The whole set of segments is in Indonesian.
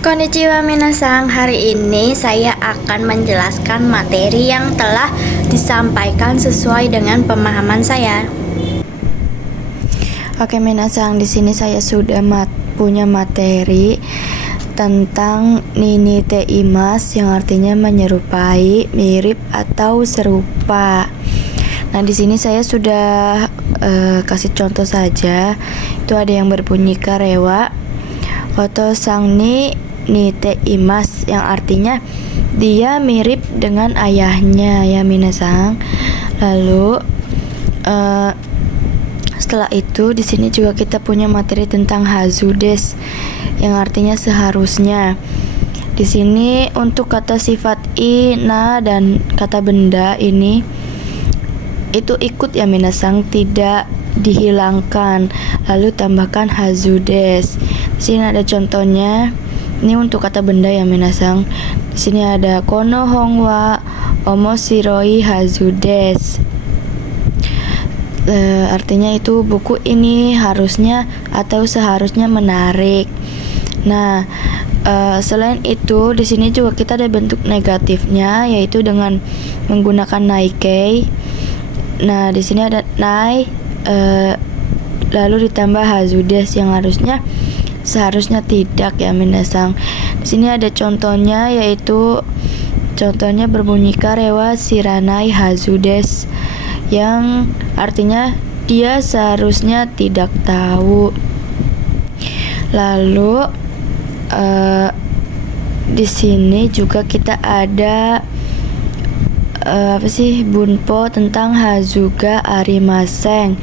Konnichiwa minasang, hari ini saya akan menjelaskan materi yang telah disampaikan sesuai dengan pemahaman saya. Oke minasang, di sini saya sudah punya materi tentang nini te imas yang artinya menyerupai, mirip atau serupa. Nah, di sini saya sudah kasih contoh saja. Itu ada yang berbunyi karewa Oto sang ni te imas, yang artinya dia mirip dengan ayahnya ya minasang. Lalu setelah itu di sini juga kita punya materi tentang hazudes yang artinya seharusnya. Di sini untuk kata sifat i, na dan kata benda ini itu ikut ya minasang, tidak dihilangkan. Lalu tambahkan hazudes. Di sini ada contohnya. Ini untuk kata benda ya minasang. Di sini ada kono hongwa omoshiroi hazudes. Artinya itu buku ini harusnya atau seharusnya menarik. Nah, selain itu di sini juga kita ada bentuk negatifnya, yaitu dengan menggunakan naikei. Nah, di sini ada nai lalu ditambah hazudes yang seharusnya tidak ya minasang. Di sini ada contohnya, yaitu contohnya berbunyi karewa shiranai hazudes, yang artinya dia seharusnya tidak tahu. Lalu di sini juga kita ada bunpo tentang hazuga arimaseng,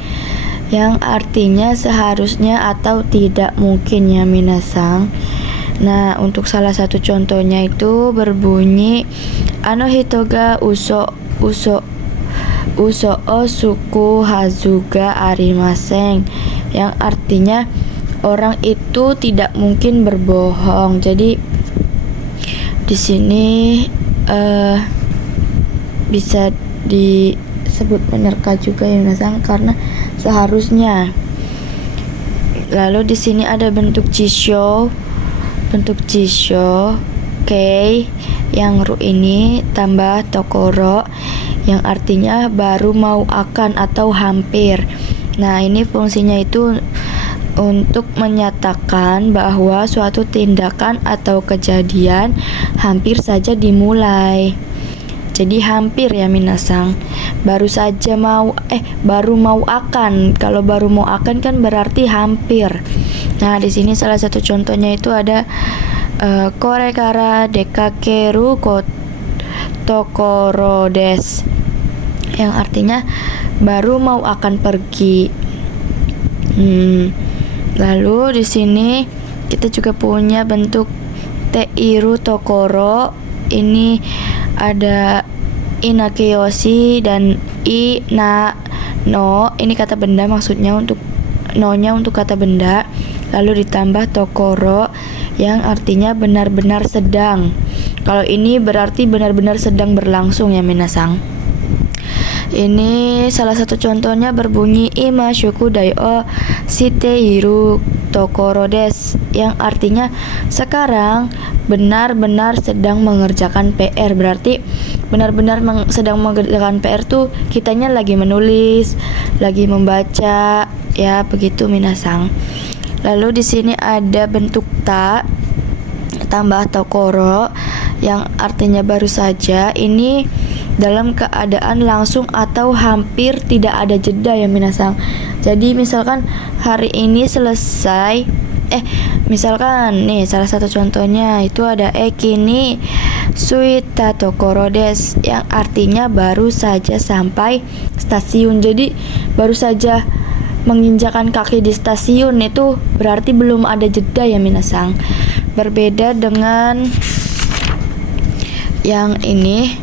yang artinya seharusnya atau tidak mungkin ya minasang. Nah, untuk salah satu contohnya itu berbunyi ano hitoga uso o suku hazuga arimaseng, yang artinya orang itu tidak mungkin berbohong. Jadi di sini bisa disebut menerka juga ya minasang, karena seharusnya. Lalu di sini ada bentuk jisho kei, yang ru ini tambah tokoro, yang artinya baru mau akan atau hampir. Nah, ini fungsinya itu untuk menyatakan bahwa suatu tindakan atau kejadian hampir saja dimulai. Jadi hampir ya minasang. Baru mau akan. Kalau baru mau akan kan berarti hampir. Nah, di sini salah satu contohnya itu ada korekara dekakeru tokoro des, yang artinya baru mau akan pergi. Lalu di sini kita juga punya bentuk teiru tokoro. Ini ada inakeyoshi dan i na no. Ini kata benda, maksudnya untuk no-nya untuk kata benda. Lalu ditambah tokoro yang artinya benar-benar sedang. Kalau ini berarti benar-benar sedang berlangsung ya minasang. Ini salah satu contohnya berbunyi ima shuku dai o shiteiru tokoro des, yang artinya sekarang benar-benar sedang mengerjakan PR. Berarti benar-benar sedang mengerjakan PR tuh kitanya lagi menulis, lagi membaca ya, begitu minasang. Lalu di sini ada bentuk ta tambah tokoro, yang artinya baru saja. Ini dalam keadaan langsung atau hampir tidak ada jeda ya minasang. Jadi misalkan hari ini selesai, misalkan nih salah satu contohnya itu ada kini suita tokoro des, yang artinya baru saja sampai stasiun. Jadi baru saja menginjakan kaki di stasiun, itu berarti belum ada jeda ya minasang. Berbeda dengan yang ini,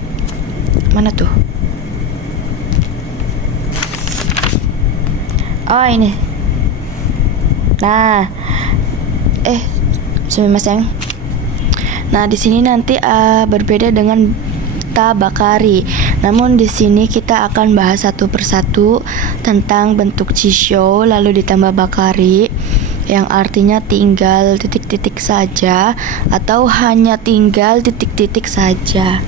mana tuh? Oh ini. Nah, sumimasen. Nah, di sini nanti berbeda dengan tabakari. Namun di sini kita akan bahas satu persatu tentang bentuk jisho lalu ditambah bakari. yang artinya tinggal titik-titik saja atau hanya tinggal titik-titik saja.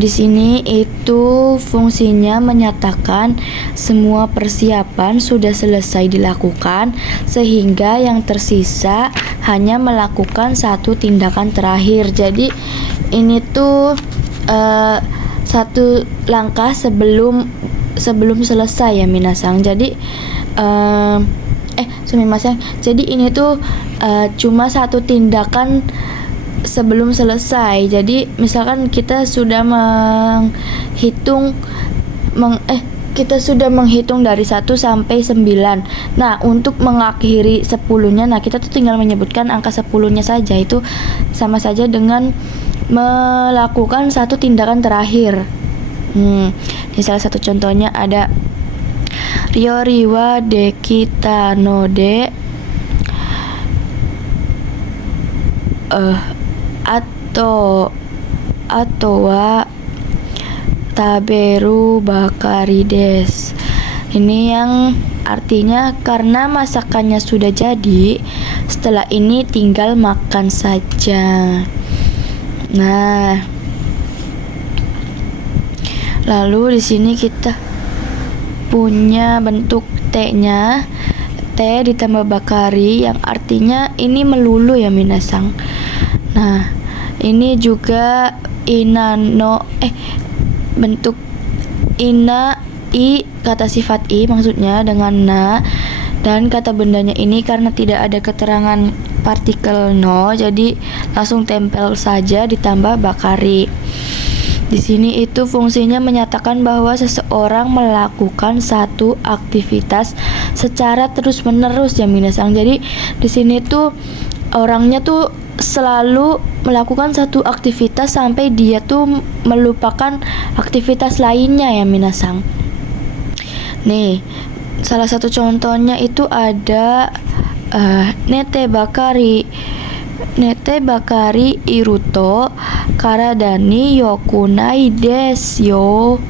Di sini itu fungsinya menyatakan semua persiapan sudah selesai dilakukan sehingga yang tersisa hanya melakukan satu tindakan terakhir. Jadi ini tuh satu langkah sebelum selesai ya minasang. Jadi sumimasen. Jadi ini tuh cuma satu tindakan sebelum selesai. Jadi misalkan kita sudah menghitung dari 1 sampai 9. Nah, untuk mengakhiri 10-nya, nah kita tuh tinggal menyebutkan angka 10-nya saja. Itu sama saja dengan melakukan satu tindakan terakhir. Ini salah satu contohnya ada Ryori wa dekita no de atau wa taberu bakari des. Ini yang artinya karena masakannya sudah jadi, setelah ini tinggal makan saja. Nah, lalu di sini kita punya bentuk T-nya, T ditambah bakari yang artinya ini melulu ya minasang. Nah, ini juga bentuk ina i kata sifat i maksudnya dengan na, dan kata bendanya ini karena tidak ada keterangan partikel no, jadi langsung tempel saja ditambah bakari. Di sini itu fungsinya menyatakan bahwa seseorang melakukan satu aktivitas secara terus-menerus ya minasang. Jadi di sini tuh orangnya tuh selalu melakukan satu aktivitas sampai dia tuh melupakan aktivitas lainnya ya minasang. Nih, salah satu contohnya itu ada nete bakari iruto karadani yokunai desu yo,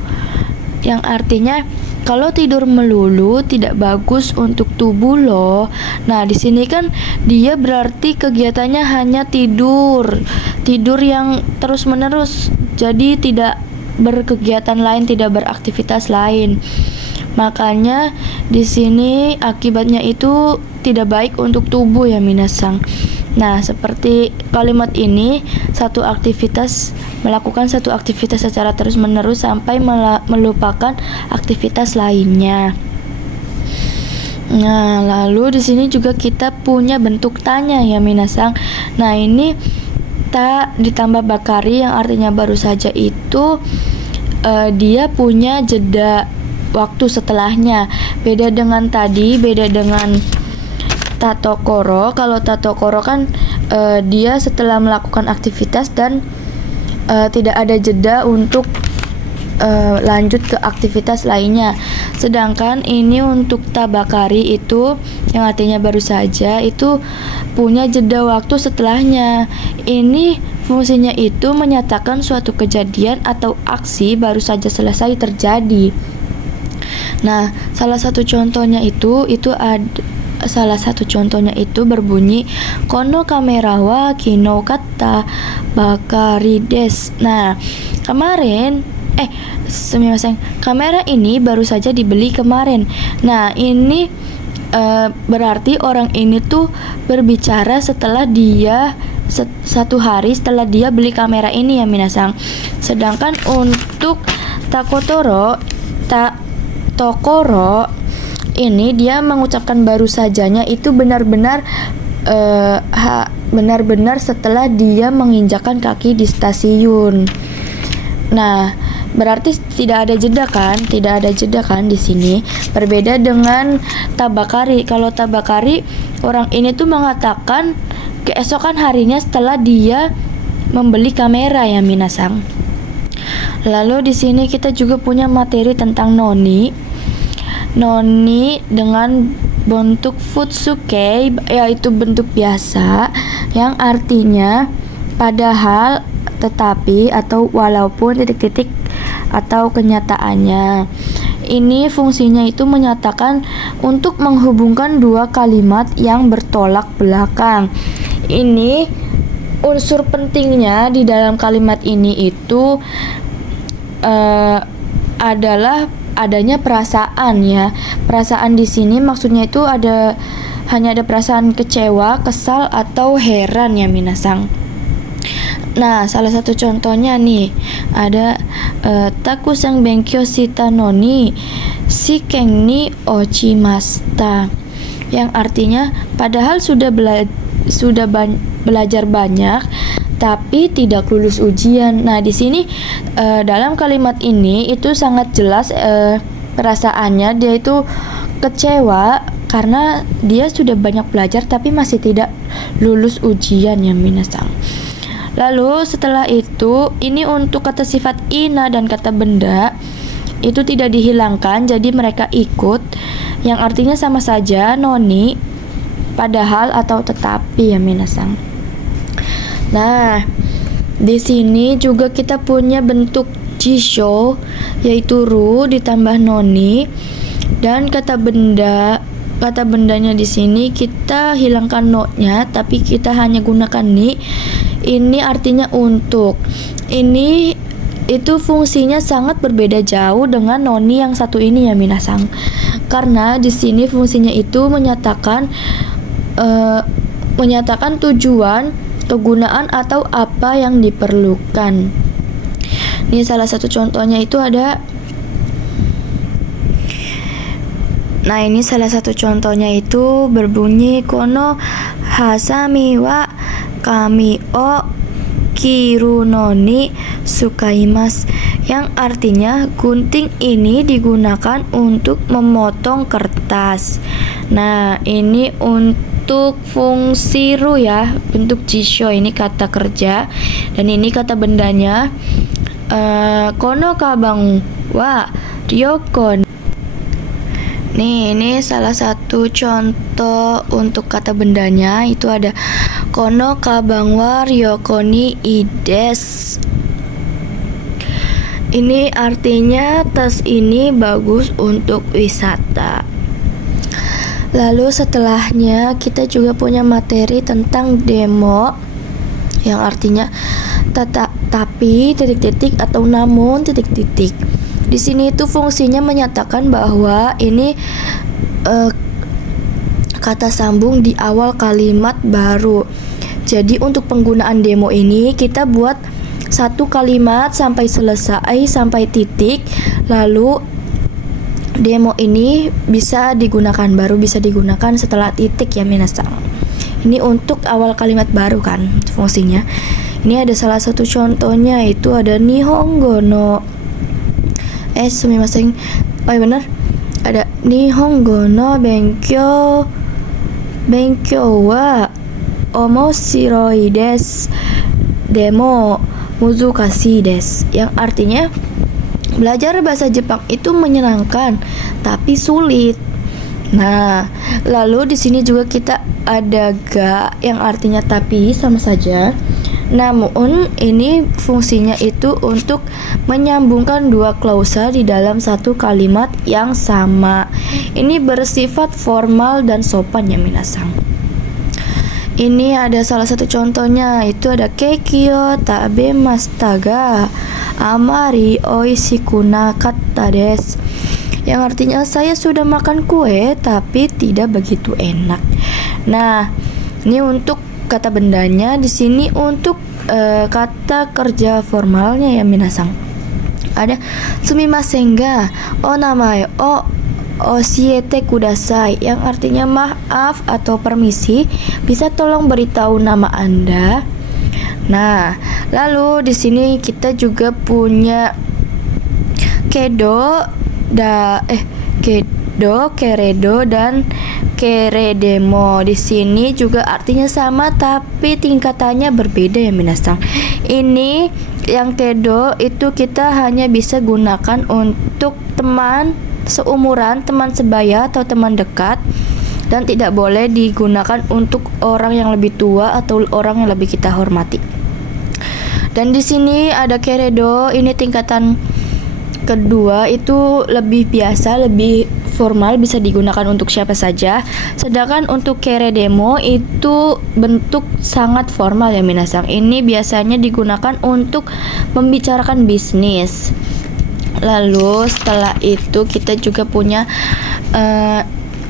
yang artinya kalau tidur melulu tidak bagus untuk tubuh loh. Nah, di sini kan dia berarti kegiatannya hanya tidur yang terus-menerus. Jadi tidak berkegiatan lain, tidak beraktivitas lain. Makanya di sini akibatnya itu tidak baik untuk tubuh ya minasang. Nah, seperti kalimat ini, melakukan satu aktivitas secara terus-menerus sampai melupakan aktivitas lainnya. Nah, lalu di sini juga kita punya bentuk tanya ya minasang. Nah, ini ta ditambah bakari yang artinya baru saja itu dia punya jeda waktu setelahnya. Beda dengan tatokoro. Kalau tatokoro kan dia setelah melakukan aktivitas dan tidak ada jeda untuk lanjut ke aktivitas lainnya. Sedangkan ini untuk tabakari itu yang artinya baru saja itu punya jeda waktu setelahnya. Ini fungsinya itu menyatakan suatu kejadian atau aksi baru saja selesai terjadi. Nah, salah satu contohnya itu berbunyi kono kamera wa kino kata bakari des. Nah, kamera ini baru saja dibeli kemarin. Nah, ini berarti orang ini tuh berbicara setelah dia satu hari setelah dia beli kamera ini ya minasang. Sedangkan untuk tokoro ini dia mengucapkan baru sajanya itu benar-benar setelah dia menginjakkan kaki di stasiun. Nah, berarti tidak ada jeda kan di sini. Berbeda dengan tabakari. Kalau tabakari, orang ini tuh mengatakan keesokan harinya setelah dia membeli kamera ya minasang. Lalu di sini kita juga punya materi tentang noni dengan bentuk futsuke, yaitu bentuk biasa yang artinya padahal, tetapi, atau walaupun titik-titik atau kenyataannya. ini fungsinya itu menyatakan untuk menghubungkan dua kalimat yang bertolak belakang. Ini unsur pentingnya di dalam kalimat ini itu adalah adanya perasaan ya. Perasaan di sini maksudnya itu hanya ada perasaan kecewa, kesal atau heran ya minasang. Nah, salah satu contohnya nih ada takusang benkyou shita no ni shiken ni ochimashita, yang artinya padahal sudah belajar banyak tapi tidak lulus ujian. Nah, di sini dalam kalimat ini itu sangat jelas perasaannya, dia itu kecewa karena dia sudah banyak belajar tapi masih tidak lulus ujian ya minasang. Lalu setelah itu, ini untuk kata sifat ina dan kata benda itu tidak dihilangkan, jadi mereka ikut, yang artinya sama saja noni, padahal atau tetapi ya minasang. Nah, di sini juga kita punya bentuk jisho, yaitu ru ditambah noni, dan kata bendanya di sini kita hilangkan no-nya tapi kita hanya gunakan ni. Ini artinya untuk. Ini itu fungsinya sangat berbeda jauh dengan noni yang satu ini ya minasang. Karena di sini fungsinya itu menyatakan tujuan, kegunaan atau apa yang diperlukan. Ini salah satu contohnya itu ada. Nah, ini salah satu contohnya itu berbunyi kono hasami wa kami o kiru noni sukaimas, yang artinya gunting ini digunakan untuk memotong kertas. Nah, ini untuk fungsi ru ya, bentuk jisho ini kata kerja, dan ini kata bendanya kono kabang wa ryokon. Nih, ini salah satu contoh untuk kata bendanya itu ada kono kabang wa ryokoni ides. Ini artinya tas ini bagus untuk wisata. Lalu setelahnya kita juga punya materi tentang demo, yang artinya tapi titik-titik atau namun titik-titik. Di sini itu fungsinya menyatakan bahwa ini kata sambung di awal kalimat baru. Jadi untuk penggunaan demo ini kita buat satu kalimat sampai selesai, sampai titik, lalu demo ini baru bisa digunakan setelah titik ya minasang. Ini untuk awal kalimat baru kan fungsinya. Ini ada salah satu contohnya itu ada nihongo no sumimasen. Oh iya benar. Ada nihongo no benkyou wa omoshiroi desu demo muzukashii desu, yang artinya belajar bahasa Jepang itu menyenangkan tapi sulit. Nah, lalu di sini juga kita ada ga yang artinya tapi sama saja. Namun ini fungsinya itu untuk menyambungkan dua klausa di dalam satu kalimat yang sama. Ini bersifat formal dan sopan ya minasang. Ini ada salah satu contohnya itu ada kekio tabemashita ga amari oishiku nakatta desu, yang artinya saya sudah makan kue tapi tidak begitu enak. Nah, ini untuk kata bendanya. Di sini untuk kata kerja formalnya ya minasang. Ada sumimasen ga o namae o oshiete kudasai, yang artinya maaf atau permisi, bisa tolong beritahu nama Anda. Nah, lalu di sini kita juga punya keredo, keredo dan keredemo. Di sini juga artinya sama tapi tingkatannya berbeda ya minasang. Ini yang kedo itu kita hanya bisa gunakan untuk teman seumuran, teman sebaya atau teman dekat, dan tidak boleh digunakan untuk orang yang lebih tua atau orang yang lebih kita hormati. Dan di sini ada keredo, ini tingkatan kedua itu lebih biasa, lebih formal, bisa digunakan untuk siapa saja. Sedangkan untuk kere demo itu bentuk sangat formal ya minasang. Ini biasanya digunakan untuk membicarakan bisnis. Lalu setelah itu kita juga punya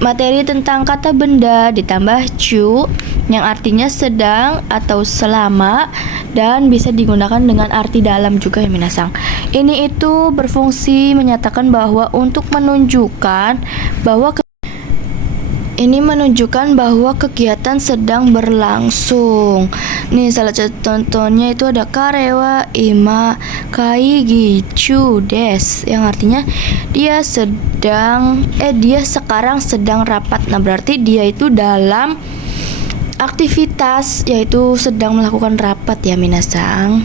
materi tentang kata benda ditambah cu yang artinya sedang atau selama dan bisa digunakan dengan arti dalam juga ya minasang. Ini itu berfungsi menyatakan bahwa untuk menunjukkan bahwa kegiatan sedang berlangsung. Nih salah satu contohnya itu ada karewa ima kai gichu des yang artinya dia sekarang sedang rapat. Nah, berarti dia itu dalam aktivitas yaitu sedang melakukan rapat ya minasang.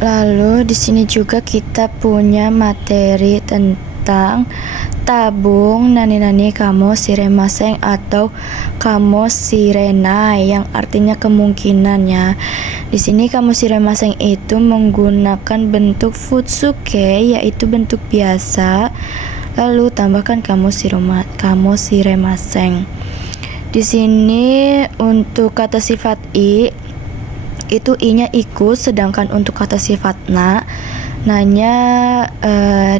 Lalu di sini juga kita punya materi tentang tabung nani kamo shiremaseng atau kamo shirenai yang artinya kemungkinannya. Di sini kamo shiremaseng itu menggunakan bentuk futsuke yaitu bentuk biasa. Lalu tambahkan kamo shiremaseng. Di sini untuk kata sifat i itu i-nya ikut, sedangkan untuk kata sifat nanya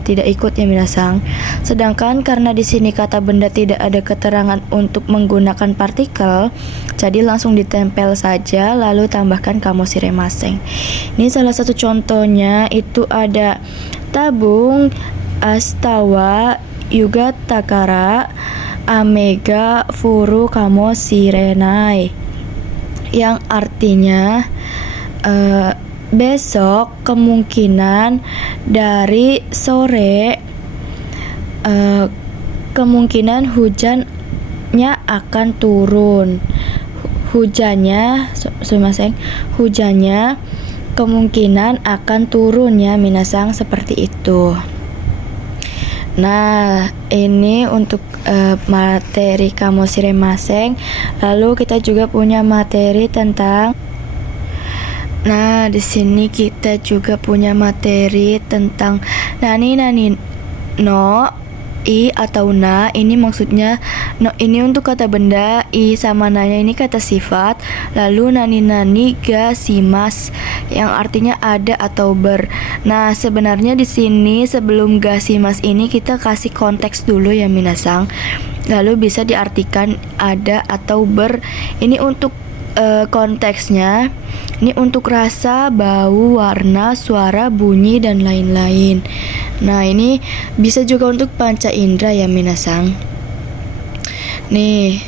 tidak ikut ya minasang. Sedangkan karena di sini kata benda tidak ada keterangan untuk menggunakan partikel, jadi langsung ditempel saja lalu tambahkan kamo shiremaseng. Ini salah satu contohnya itu ada tabung astawa yuga takara amega furu kamo shirenai yang artinya besok kemungkinan dari sore kemungkinan hujannya akan turun. Hujannya kemungkinan akan turun ya minasang, seperti itu. Nah, ini untuk materi kamo shiremaseng. Lalu kita juga punya materi tentang di sini kita juga punya materi tentang nani no i atau na. Ini maksudnya no ini untuk kata benda, i sama nanya ini kata sifat. Lalu nani ga simas yang artinya ada atau ber. Nah, sebenarnya di sini sebelum ga simas ini kita kasih konteks dulu ya minasang. Lalu bisa diartikan ada atau ber. Ini untuk konteksnya. Ini untuk rasa, bau, warna, suara, bunyi dan lain-lain. Nah, ini bisa juga untuk panca indera ya minasang. Nih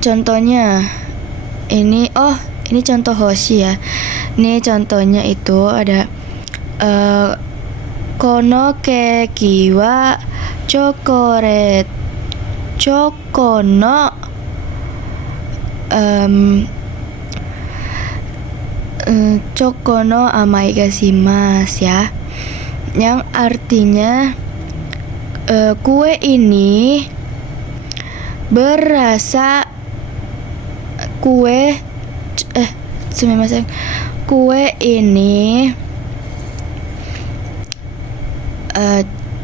contohnya ini contoh hoshi ya. Nih contohnya itu ada kono keki wa chokono chokono amai gasimas ya, yang artinya kue ini berasa kue ini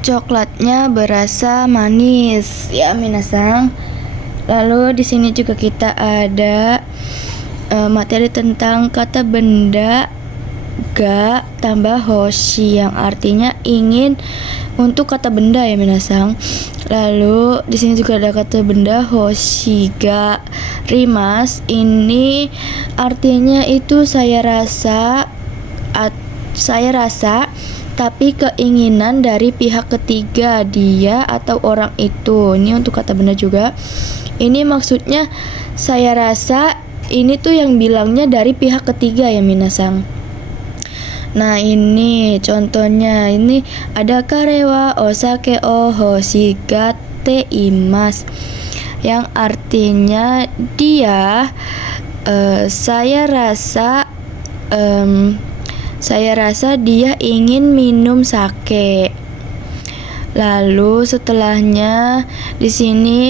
coklatnya berasa manis ya minasang. Lalu di sini juga kita ada materi tentang kata benda ga tambah hoshi yang artinya ingin untuk kata benda ya minasang. Lalu di sini juga ada kata benda hoshi ga rimas. Ini artinya itu saya rasa tapi keinginan dari pihak ketiga, dia atau orang itu. Ini untuk kata benda juga. Ini maksudnya saya rasa ini tuh yang bilangnya dari pihak ketiga ya minasang. Nah, ini contohnya. Ini ada karewa osake o hoshigate imas yang artinya dia saya rasa dia ingin minum sake. Lalu setelahnya di sini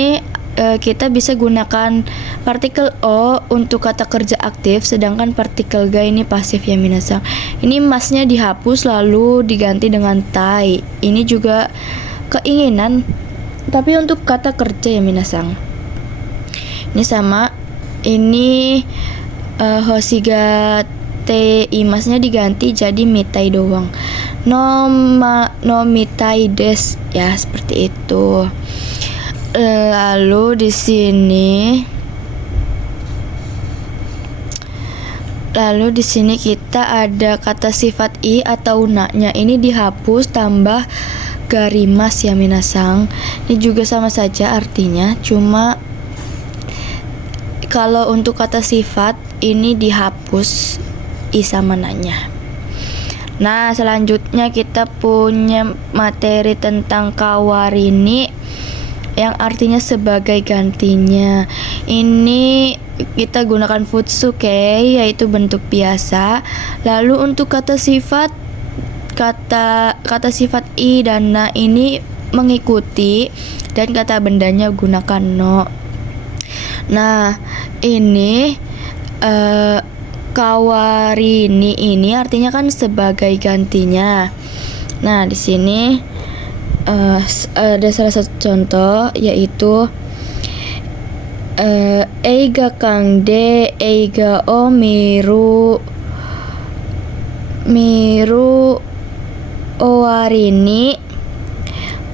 kita bisa gunakan Partikel O untuk kata kerja aktif, sedangkan partikel ga ini pasif ya minasang. Ini masnya dihapus lalu diganti dengan tai. Ini juga keinginan, tapi untuk kata kerja ya minasang. Ini sama. Ini hosiga te imasnya diganti jadi mitai doang. No mitai des ya, seperti itu. Lalu di sini kita ada kata sifat i atau na-nya ini dihapus tambah garimas ya minasang. Ini juga sama saja artinya, cuma kalau untuk kata sifat ini dihapus i sama na-nya. Nah, selanjutnya kita punya materi tentang kawarini yang artinya sebagai gantinya. Ini kita gunakan futsuke, yaitu bentuk biasa. Lalu untuk kata sifat sifat i dan na ini mengikuti, dan kata bendanya gunakan no. Nah, ini kawarini ini artinya kan sebagai gantinya. Nah, di sini ada salah satu contoh, yaitu eiga kangde eiga o miru owarini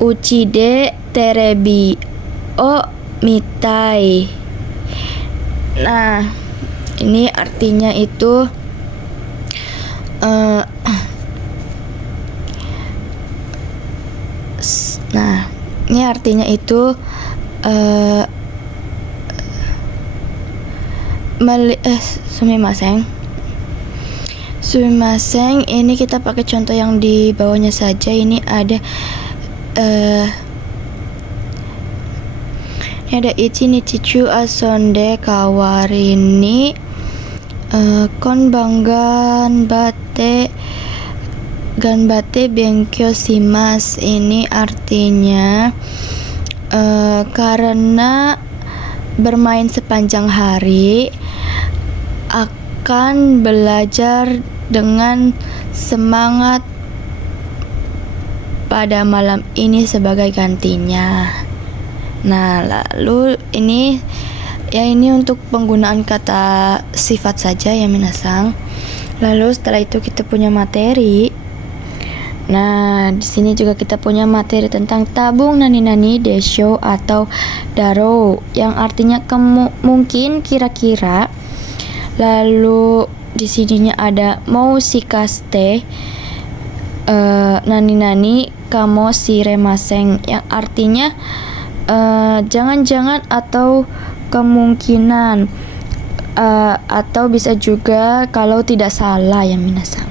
uchi de terebi o mitai. Nah, ini artinya itu sumimasen. Ini kita pakai contoh yang di bawahnya saja. Ini ada ichi ni chichu asonde kawarini konbangan bate benkyou shimasu. Ini artinya karena bermain sepanjang hari, akan belajar dengan semangat pada malam ini sebagai gantinya. Nah, lalu ini untuk penggunaan kata sifat saja ya minasang. Lalu setelah itu kita punya materi. Nah, di sini juga kita punya materi tentang tabung nani desho atau daro, yang artinya mungkin, kira-kira. Lalu di sininya ada mau shikaste nani kamo shiremasen, yang artinya jangan-jangan atau kemungkinan, atau bisa juga kalau tidak salah ya minasang.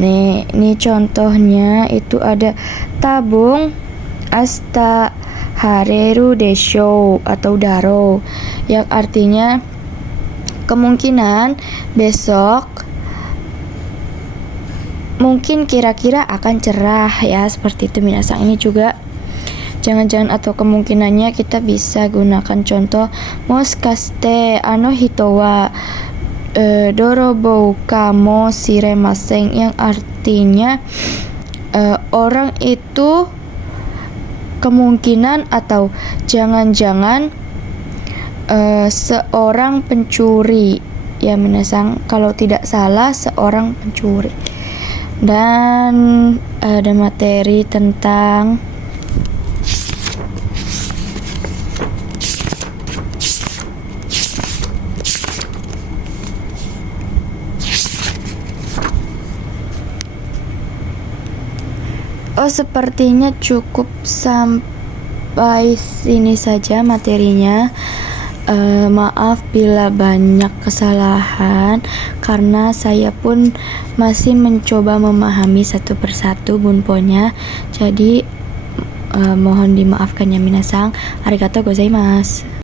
Nih, ini contohnya itu ada tabung asta hareru desho atau daro, yang artinya kemungkinan besok mungkin kira-kira akan cerah ya, seperti itu minasang. Ini juga jangan-jangan atau kemungkinannya kita bisa gunakan contoh moshikaste ano hito wa dorobou kamo shiremasen, yang artinya orang itu kemungkinan atau jangan-jangan seorang pencuri ya minasang, kalau tidak salah seorang pencuri. Dan ada materi tentang sepertinya cukup sampai sini saja materinya. Maaf bila banyak kesalahan, karena saya pun masih mencoba memahami satu persatu bunponya. Jadi mohon dimaafkan ya minasang. Arigatou gozaimasu.